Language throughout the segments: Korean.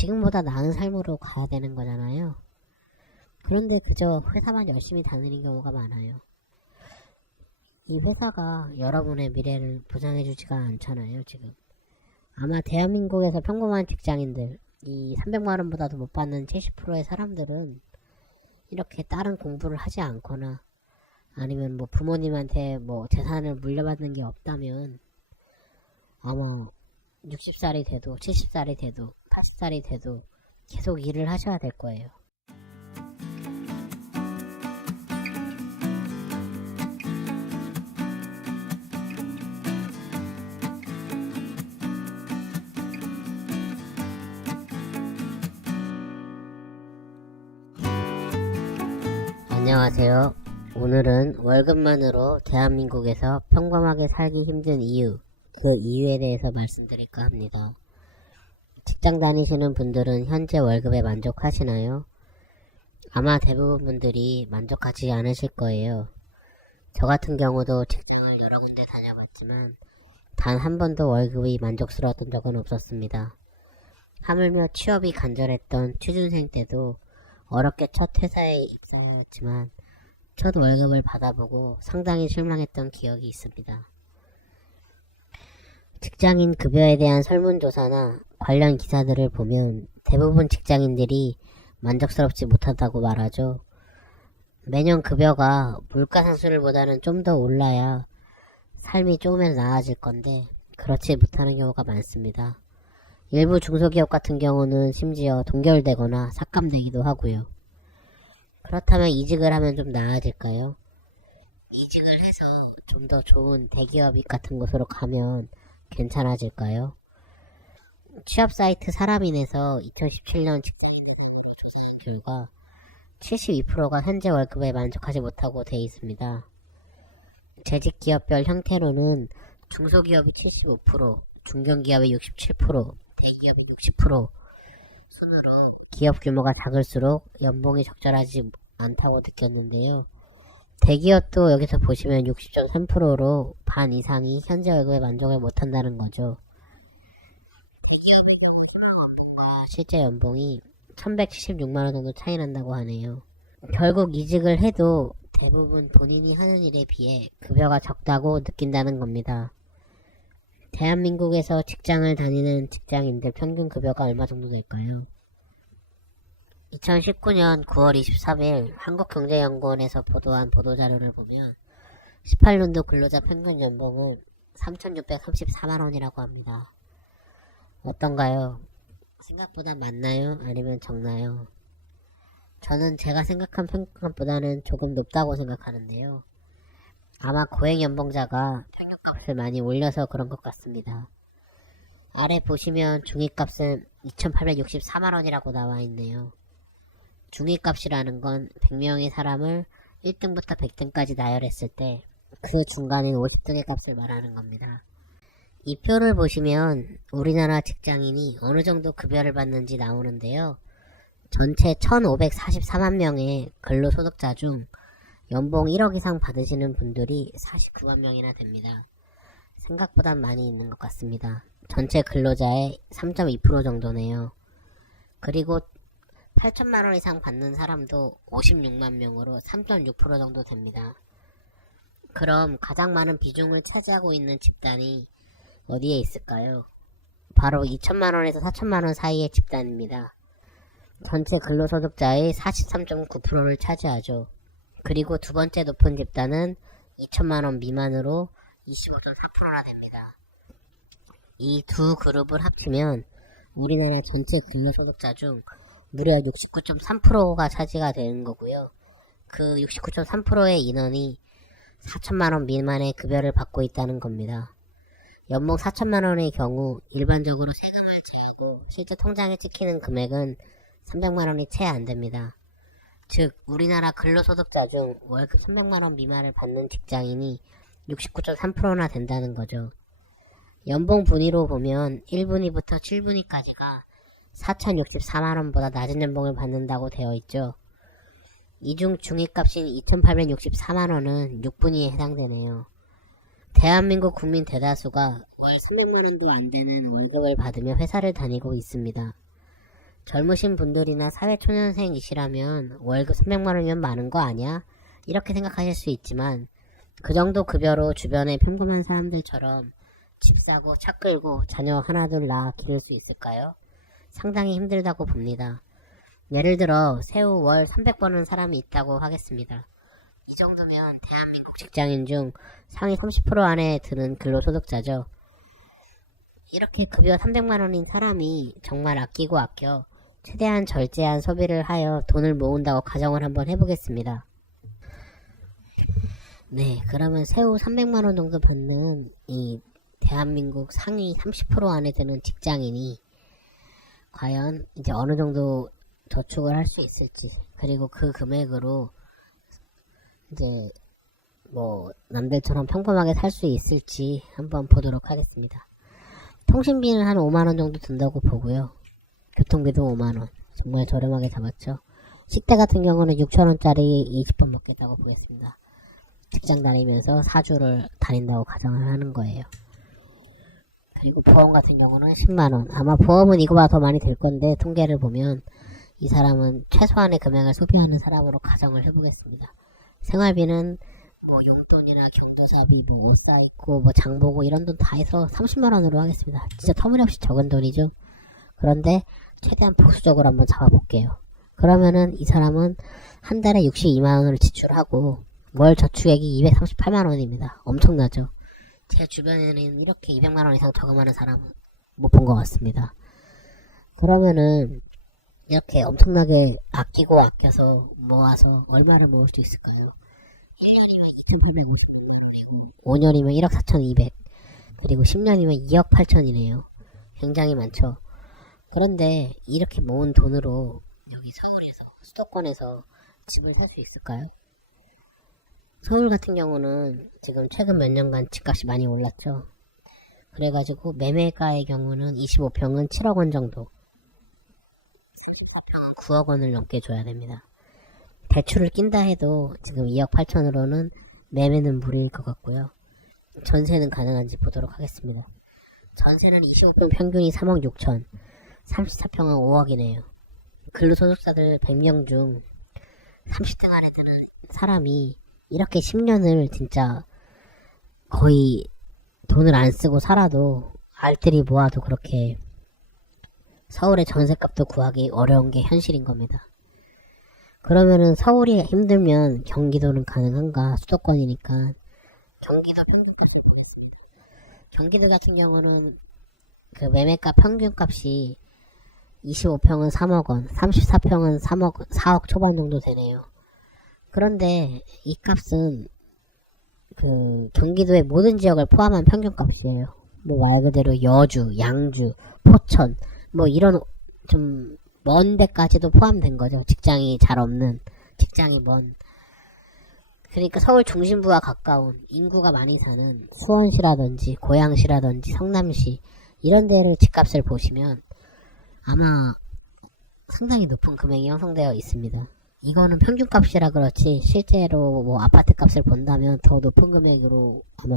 지금보다 나은 삶으로 가야 되는 거잖아요. 그런데 그저 회사만 열심히 다니는 경우가 많아요. 이 회사가 여러분의 미래를 보장해주지가 않잖아요, 지금. 아마 대한민국에서 평범한 직장인들, 이 300만원보다도 못 받는 70%의 사람들은 이렇게 다른 공부를 하지 않거나 아니면 뭐 부모님한테 뭐 재산을 물려받는 게 없다면 아마 60살이 돼도 70살이 돼도 80살이 돼도 계속 일을 하셔야 될 거예요. 안녕하세요. 오늘은 월급만으로 대한민국에서 평범하게 살기 힘든 이유, 그 이유에 대해서 말씀드릴까 합니다. 직장 다니시는 분들은 현재 월급에 만족하시나요? 아마 대부분 분들이 만족하지 않으실 거예요. 저 같은 경우도 직장을 여러 군데 다녀봤지만 단 한 번도 월급이 만족스러웠던 적은 없었습니다. 하물며 취업이 간절했던 취준생 때도 어렵게 첫 회사에 입사하였지만 첫 월급을 받아보고 상당히 실망했던 기억이 있습니다. 직장인 급여에 대한 설문조사나 관련 기사들을 보면 대부분 직장인들이 만족스럽지 못하다고 말하죠. 매년 급여가 물가 상승률보다는 좀 더 올라야 삶이 조금이라도 나아질 건데 그렇지 못하는 경우가 많습니다. 일부 중소기업 같은 경우는 심지어 동결되거나 삭감되기도 하고요. 그렇다면 이직을 하면 좀 나아질까요? 이직을 해서 좀 더 좋은 대기업 같은 곳으로 가면 괜찮아질까요? 취업 사이트 사람인에서 2017년 직장인 조사 결과 72%가 현재 월급에 만족하지 못하고 되어 있습니다. 재직 기업별 형태로는 중소기업이 75%, 중견기업이 67%, 대기업이 60% 순으로 기업 규모가 작을수록 연봉이 적절하지 않다고 느꼈는데요. 대기업도 여기서 보시면 60.3%로 반 이상이 현재 월급에 만족을 못한다는 거죠. 실제 연봉이 1176만원 정도 차이 난다고 하네요. 결국 이직을 해도 대부분 본인이 하는 일에 비해 급여가 적다고 느낀다는 겁니다. 대한민국에서 직장을 다니는 직장인들 평균 급여가 얼마 정도 될까요? 2019년 9월 23일 한국경제연구원에서 보도한 보도자료를 보면 18년도 근로자 평균 연봉은 3,634만원이라고 합니다. 어떤가요? 생각보다 많나요? 아니면 적나요? 저는 제가 생각한 평균값보다는 조금 높다고 생각하는데요. 아마 고액연봉자가 평균값을 많이 올려서 그런 것 같습니다. 아래 보시면 중위값은 2,864만원이라고 나와 있네요. 중위값이라는 건 100명의 사람을 1등부터 100등까지 나열했을 때 그 중간인 50등의 값을 말하는 겁니다. 이 표를 보시면 우리나라 직장인이 어느 정도 급여를 받는지 나오는데요. 전체 1544만 명의 근로소득자 중 연봉 1억 이상 받으시는 분들이 49만 명이나 됩니다. 생각보다 많이 있는 것 같습니다. 전체 근로자의 3.2% 정도네요. 그리고 8천만원 이상 받는 사람도 56만 명으로 3.6% 정도 됩니다. 그럼 가장 많은 비중을 차지하고 있는 집단이 어디에 있을까요? 바로 2천만원에서 4천만원 사이의 집단입니다. 전체 근로소득자의 43.9%를 차지하죠. 그리고 두 번째 높은 집단은 2천만원 미만으로 25.4%나 됩니다. 이 두 그룹을 합치면 우리나라 전체 근로소득자 중 무려 69.3%가 차지가 되는 거고요. 그 69.3%의 인원이 4천만원 미만의 급여를 받고 있다는 겁니다. 연봉 4천만원의 경우 일반적으로 세금을 제하고 실제 통장에 찍히는 금액은 300만원이 채 안됩니다. 즉 우리나라 근로소득자 중 월급 300만원 미만을 받는 직장인이 69.3%나 된다는 거죠. 연봉 분위로 보면 1분위부터 7분위까지가 4,064만원보다 낮은 연봉을 받는다고 되어 있죠. 이 중 중위값인 2,864만원은 6분위에 해당되네요. 대한민국 국민 대다수가 월 300만원도 안되는 월급을 받으며 회사를 다니고 있습니다. 젊으신 분들이나 사회초년생이시라면 월급 300만원이면 많은 거 아니야? 이렇게 생각하실 수 있지만 그 정도 급여로 주변의 평범한 사람들처럼 집 사고 차 끌고 자녀 하나둘 낳아 기를 수 있을까요? 상당히 힘들다고 봅니다. 예를 들어 세후 월 300 버는 사람이 있다고 하겠습니다. 이 정도면 대한민국 직장인 중 상위 30% 안에 드는 근로소득자죠. 이렇게 급여 300만원인 사람이 정말 아끼고 아껴 최대한 절제한 소비를 하여 돈을 모은다고 가정을 한번 해보겠습니다. 네, 그러면 세후 300만원 정도 받는 이 대한민국 상위 30% 안에 드는 직장인이 과연 이제 어느 정도 저축을 할 수 있을지, 그리고 그 금액으로 이제 뭐 남들처럼 평범하게 살 수 있을지 한번 보도록 하겠습니다. 통신비는 한 5만원 정도 든다고 보고요. 교통비도 5만원. 정말 저렴하게 잡았죠. 식대 같은 경우는 6천원짜리 20번 먹겠다고 보겠습니다. 직장 다니면서 4주를 다닌다고 가정을 하는 거예요. 그리고 보험 같은 경우는 10만원. 아마 보험은 이거보다 더 많이 될 건데 통계를 보면 이 사람은 최소한의 금액을 소비하는 사람으로 가정을 해보겠습니다. 생활비는 뭐 용돈이나 경조사비, 뭐 옷 사입고 뭐 장보고 이런 돈 다 해서 30만원으로 하겠습니다. 진짜 터무니없이 적은 돈이죠. 그런데 최대한 보수적으로 한번 잡아볼게요. 그러면은 이 사람은 한 달에 62만원을 지출하고 월 저축액이 238만원입니다. 엄청나죠. 제 주변에는 이렇게 200만원 이상 저금하는 사람은 못 본 것 같습니다. 그러면은 이렇게 엄청나게 아끼고 아껴서 모아서 얼마를 모을 수 있을까요? 1년이면 2,850원, 5년이면 1억 4,200, 그리고 10년이면 2억 8천이네요. 굉장히 많죠. 그런데 이렇게 모은 돈으로 여기 서울에서, 수도권에서 집을 살 수 있을까요? 서울 같은 경우는 지금 최근 몇 년간 집값이 많이 올랐죠. 그래가지고 매매가의 경우는 25평은 7억 원 정도, 34평은 9억 원을 넘게 줘야 됩니다. 대출을 낀다 해도 지금 2억 8천으로는 매매는 무리일 것 같고요. 전세는 가능한지 보도록 하겠습니다. 전세는 25평 평균이 3억 6천, 34평은 5억이네요. 근로소득자들 100명 중 30등 안에 드는 사람이 이렇게 10년을 진짜 거의 돈을 안 쓰고 살아도 알뜰히 모아도 그렇게 서울의 전세값도 구하기 어려운 게 현실인 겁니다. 그러면은 서울이 힘들면 경기도는 가능한가? 수도권이니까 경기도 평균값을 보겠습니다. 경기도 같은 경우는 그 매매가 평균값이 25평은 3억 원, 34평은 3억, 4억 초반 정도 되네요. 그런데 이 값은 그 경기도의 모든 지역을 포함한 평균값이에요. 뭐 말 그대로 여주, 양주, 포천 뭐 이런 좀 먼 데까지도 포함된 거죠. 직장이 잘 없는, 직장이 먼. 그러니까 서울 중심부와 가까운 인구가 많이 사는 수원시라든지 고양시라든지 성남시 이런 데를 집값을 보시면 아마 상당히 높은 금액이 형성되어 있습니다. 이거는 평균값이라 그렇지 실제로 뭐 아파트 값을 본다면 더 높은 금액으로 아마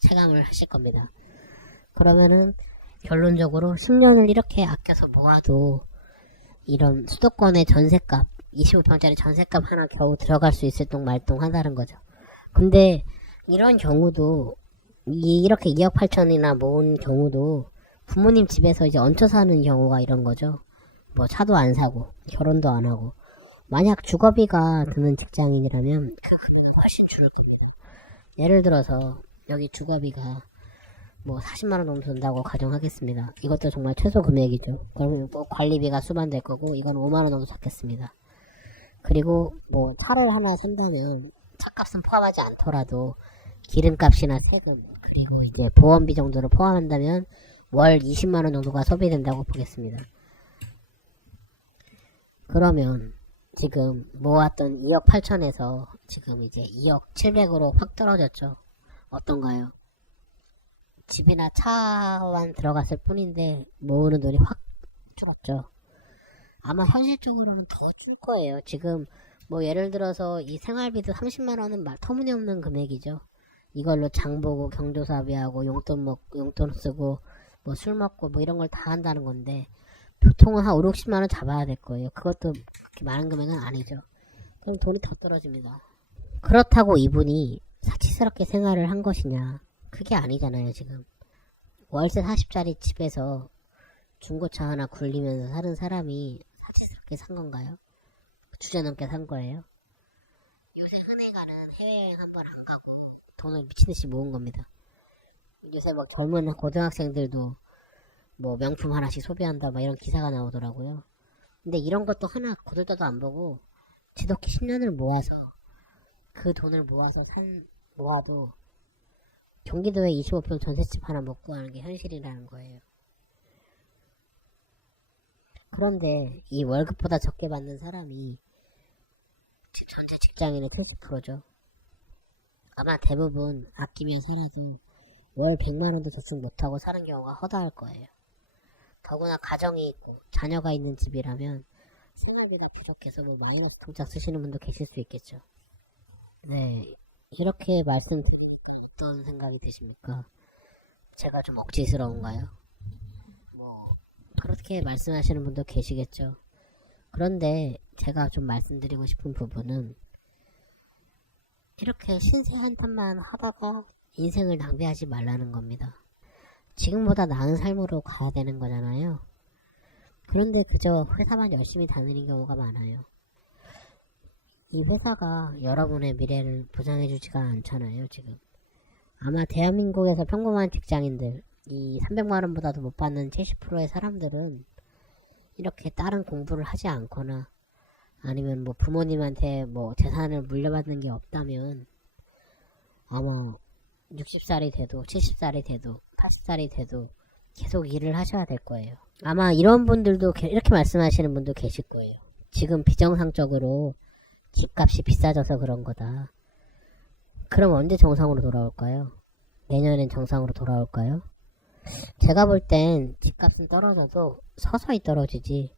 체감을 하실 겁니다. 그러면은 결론적으로 10년을 이렇게 아껴서 모아도 이런 수도권의 전세값 25평짜리 전세값 하나 겨우 들어갈 수 있을 똥 말똥 하다는 거죠. 근데 이런 경우도 이렇게 2억 8천이나 모은 경우도 부모님 집에서 이제 얹혀 사는 경우가 이런 거죠. 뭐 차도 안 사고 결혼도 안 하고. 만약 주거비가 드는 직장인이라면 그 금액은 훨씬 줄을 겁니다. 예를 들어서 여기 주거비가 뭐 40만원 정도 든다고 가정하겠습니다. 이것도 정말 최소 금액이죠. 그러면 뭐 관리비가 수반될 거고 이건 5만원 정도 잡겠습니다. 그리고 뭐 차를 하나 산다면 차값은 포함하지 않더라도 기름값이나 세금 그리고 이제 보험비 정도를 포함한다면 월 20만원 정도가 소비된다고 보겠습니다. 그러면 지금 모았던 2억 8천에서 지금 이제 2억 7백으로 확 떨어졌죠. 어떤가요? 집이나 차만 들어갔을 뿐인데 모으는 돈이 확 줄었죠. 아마 현실적으로는 더 줄 거예요. 지금 뭐 예를 들어서 이 생활비도 30만원은 터무니없는 금액이죠. 이걸로 장 보고 경조사비하고 용돈 쓰고 뭐 술 먹고 뭐 이런 걸 다 한다는 건데 보통은 한 5, 60만원 잡아야 될 거예요. 그것도 그렇게 많은 금액은 아니죠. 그럼 돈이 더 떨어집니다. 그렇다고 이분이 사치스럽게 생활을 한 것이냐? 그게 아니잖아요, 지금. 월세 40짜리 집에서 중고차 하나 굴리면서 사는 사람이 사치스럽게 산 건가요? 주제넘게 산 거예요? 요새 흔해 가는 해외여행 한번 안 가고 돈을 미친듯이 모은 겁니다. 요새 막 젊은 고등학생들도 뭐 명품 하나씩 소비한다 막 이런 기사가 나오더라고요. 근데 이런 것도 하나 거들떠도 안 보고 지독히 10년을 모아서 그 돈을 모아도 경기도에 25평 전셋집 하나 먹고 하는 게 현실이라는 거예요. 그런데 이 월급보다 적게 받는 사람이 전체 직장인의 70%죠. 아마 대부분 아끼며 살아도 월 100만원도 저축 못하고 사는 경우가 허다할 거예요. 더구나 가정이 있고 자녀가 있는 집이라면 생활비 다 부족해서 뭐 마이너스 통장 쓰시는 분도 계실 수 있겠죠. 네, 이렇게 말씀 어떤 생각이 드십니까? 제가 좀 억지스러운가요? 뭐 그렇게 말씀하시는 분도 계시겠죠. 그런데 제가 좀 말씀드리고 싶은 부분은 이렇게 신세 한탄만 하다가 인생을 낭비하지 말라는 겁니다. 지금보다 나은 삶으로 가야 되는 거잖아요. 그런데 그저 회사만 열심히 다니는 경우가 많아요. 이 회사가 여러분의 미래를 보장해주지가 않잖아요, 지금. 아마 대한민국에서 평범한 직장인들, 이 300만원보다도 못 받는 70%의 사람들은 이렇게 다른 공부를 하지 않거나 아니면 뭐 부모님한테 뭐 재산을 물려받는 게 없다면 아마 60살이 돼도 70살이 돼도 80살이 돼도 계속 일을 하셔야 될 거예요. 아마 이런 분들도 이렇게 말씀하시는 분도 계실 거예요. 지금 비정상적으로 집값이 비싸져서 그런 거다. 그럼 언제 정상으로 돌아올까요? 내년엔 정상으로 돌아올까요? 제가 볼 땐 집값은 떨어져도 서서히 떨어지지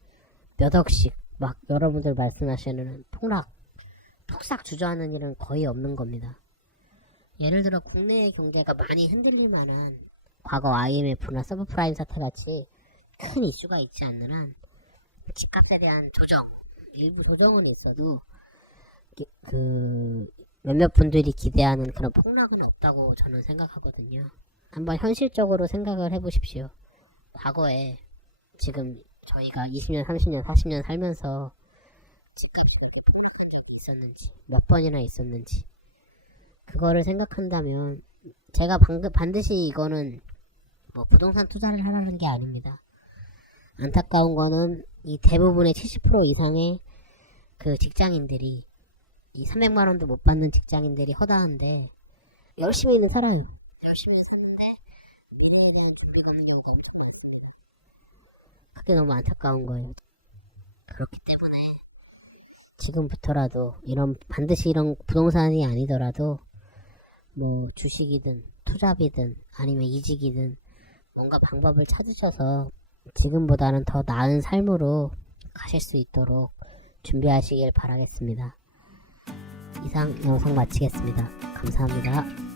몇 억씩 막 여러분들 말씀하시는 폭삭 주저하는 일은 거의 없는 겁니다. 예를 들어 국내의 경제가 많이 흔들릴 만한 과거 IMF나 서브프라임 사태 같이 큰 이슈가 있지 않는 한 집값에 대한 일부 조정은 있어도 그 몇몇 분들이 기대하는 그런 폭락은 없다고 저는 생각하거든요. 한번 현실적으로 생각을 해보십시오. 과거에 지금 저희가 20년, 30년, 40년 살면서 집값이 폭락한 적이 있었는지 몇 번이나 있었는지 그거를 생각한다면 제가 반드시 이거는 뭐 부동산 투자를 하라는 게 아닙니다. 안타까운 거는 이 대부분의 70% 이상의 그 직장인들이 이 300만원도 못 받는 직장인들이 허다한데 열심히는 살아요. 열심히 사는데 미래에 대한 준비가 없는 경우가 엄청 많습니다. 그게 너무 안타까운 거예요. 그렇기 때문에 지금부터라도 반드시 이런 부동산이 아니더라도 뭐 주식이든 투잡이든 아니면 이직이든 뭔가 방법을 찾으셔서 지금보다는 더 나은 삶으로 가실 수 있도록 준비하시길 바라겠습니다. 이상 영상 마치겠습니다. 감사합니다.